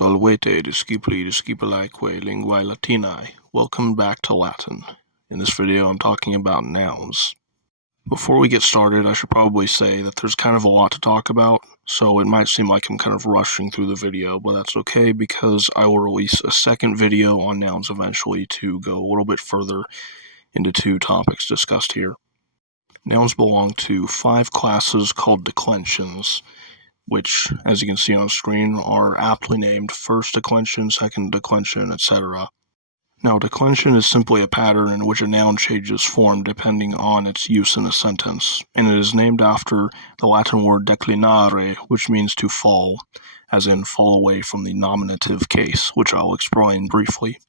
Salvete discipli disciplicae linguae Latinae. Welcome back to Latin. In this video, I'm talking about nouns. Before we get started, I should probably say that there's kind of a lot to talk about, so it might seem like I'm kind of rushing through the video, but that's okay because I will release a second video on nouns eventually to go a little bit further into two topics discussed here. Nouns belong to 5 classes called declensions, which, as you can see on screen, are aptly named first declension, second declension, etc. Now, declension is simply a pattern in which a noun changes form depending on its use in a sentence, and it is named after the Latin word declinare, which means to fall, as in fall away from the nominative case, which I'll explain briefly.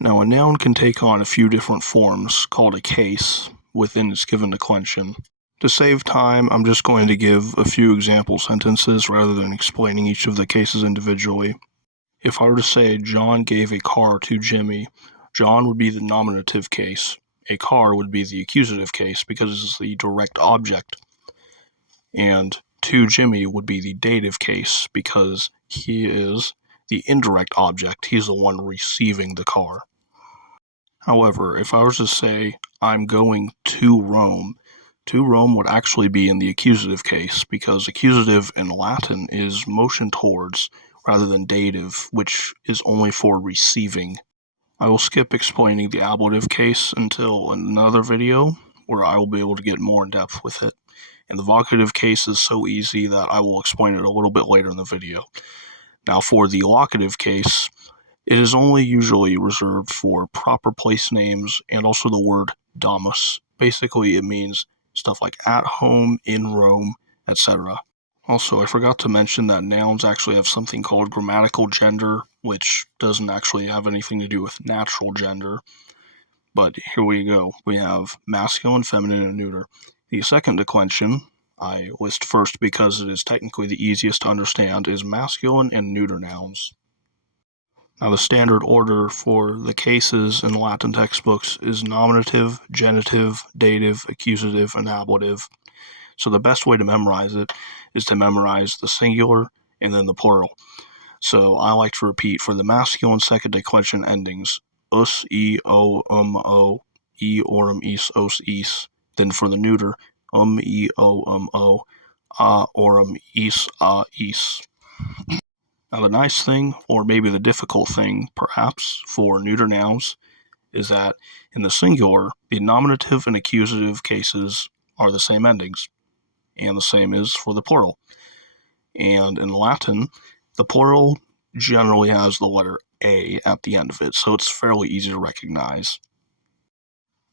Now, a noun can take on a few different forms, called a case, within its given declension. To save time, I'm just going to give a few example sentences rather than explaining each of the cases individually. If I were to say John gave a car to Jimmy, John would be the nominative case. A car would be the accusative case because it's the direct object. And to Jimmy would be the dative case because he is the indirect object. He's the one receiving the car. However, if I was to say I'm going to Rome would actually be in the accusative case because accusative in Latin is motion towards rather than dative, which is only for receiving. I will skip explaining the ablative case until another video where I will be able to get more in depth with it. And the vocative case is so easy that I will explain it a little bit later in the video. Now for the locative case, it is only usually reserved for proper place names and also the word domus. Basically, it means stuff like at home, in Rome, etc. Also, I forgot to mention that nouns actually have something called grammatical gender, which doesn't actually have anything to do with natural gender. But here we go. We have masculine, feminine, and neuter. The second declension, I list first because it is technically the easiest to understand, is masculine and neuter nouns. Now, the standard order for the cases in Latin textbooks is nominative, genitive, dative, accusative, and ablative. So the best way to memorize it is to memorize the singular and then the plural. So I like to repeat for the masculine second declension endings, us, e, o, e, orum, is, os, is. Then for the neuter, e, o, a, orum, is, a, is. Now, the nice thing, or maybe the difficult thing, perhaps, for neuter nouns is that in the singular, the nominative and accusative cases are the same endings, and the same is for the plural. And in Latin, the plural generally has the letter A at the end of it, so it's fairly easy to recognize.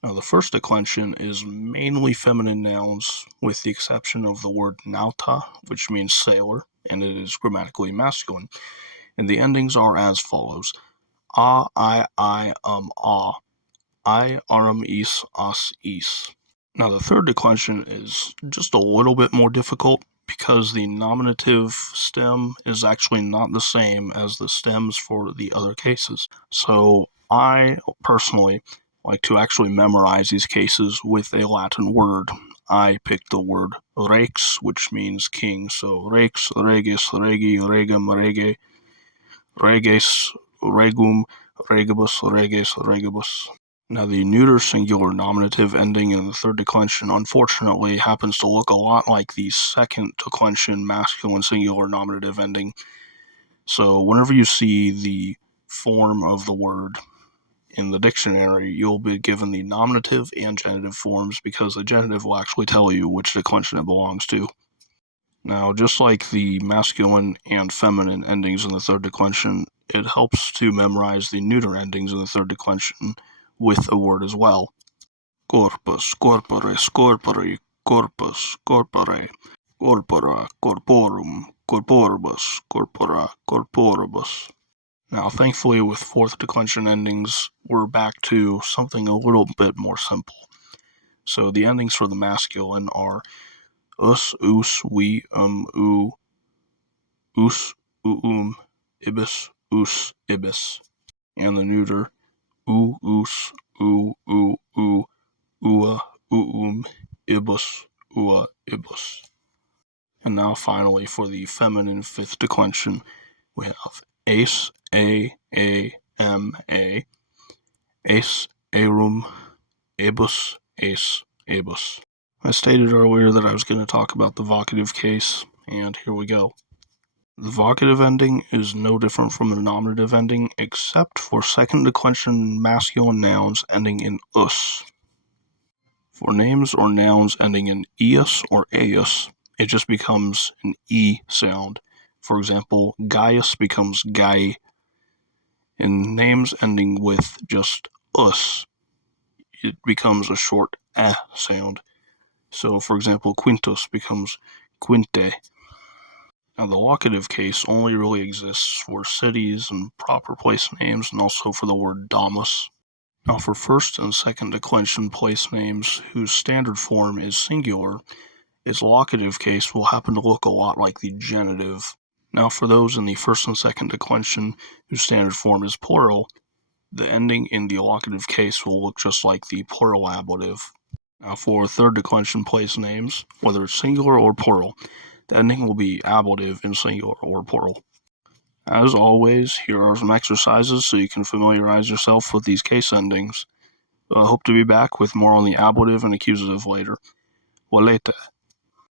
Now, the first declension is mainly feminine nouns, with the exception of the word nauta, which means sailor, and it is grammatically masculine. And the endings are as follows: a, I, a, I, arum, is, as, is. Now, the third declension is just a little bit more difficult because the nominative stem is actually not the same as the stems for the other cases. So I personally like to actually memorize these cases with a Latin word. I picked the word rex, which means king. So rex, regis, regi, regum, rege, reges, regum, regibus, reges, regibus. Now, the neuter singular nominative ending in the third declension, unfortunately, happens to look a lot like the second declension masculine singular nominative ending. So whenever you see the form of the word in the dictionary, you'll be given the nominative and genitive forms because the genitive will actually tell you which declension it belongs to. Now, just like the masculine and feminine endings in the third declension, it helps to memorize the neuter endings in the third declension with a word as well. Corpus, corpore, corpore, corpus, corpore, corpora, corporum, corporibus, corpora, corporibus. Now, thankfully, with fourth declension endings, we're back to something a little bit more simple. So the endings for the masculine are us, we, us, ibis, ibis. And the neuter, us, ua, ibus, ibus. And now finally for the feminine fifth declension, we have ace, A-M-A, ace, arum, abus, ace, abus. I stated earlier that I was going to talk about the vocative case, and here we go. The vocative ending is no different from the nominative ending, except for second declension masculine nouns ending in us. For names or nouns ending in ius or eius, it just becomes an E sound. For example, Gaius becomes Gai. In names ending with just us, it becomes a short eh sound. So, for example, Quintus becomes Quinte. Now, the locative case only really exists for cities and proper place names, and also for the word domus. Now, for first and second declension place names whose standard form is singular, its locative case will happen to look a lot like the genitive. Now, for those in the first and second declension whose standard form is plural, the ending in the locative case will look just like the plural ablative. Now, for third declension place names, whether it's singular or plural, the ending will be ablative in singular or plural. As always, here are some exercises so you can familiarize yourself with these case endings. I hope to be back with more on the ablative and accusative later. Volete.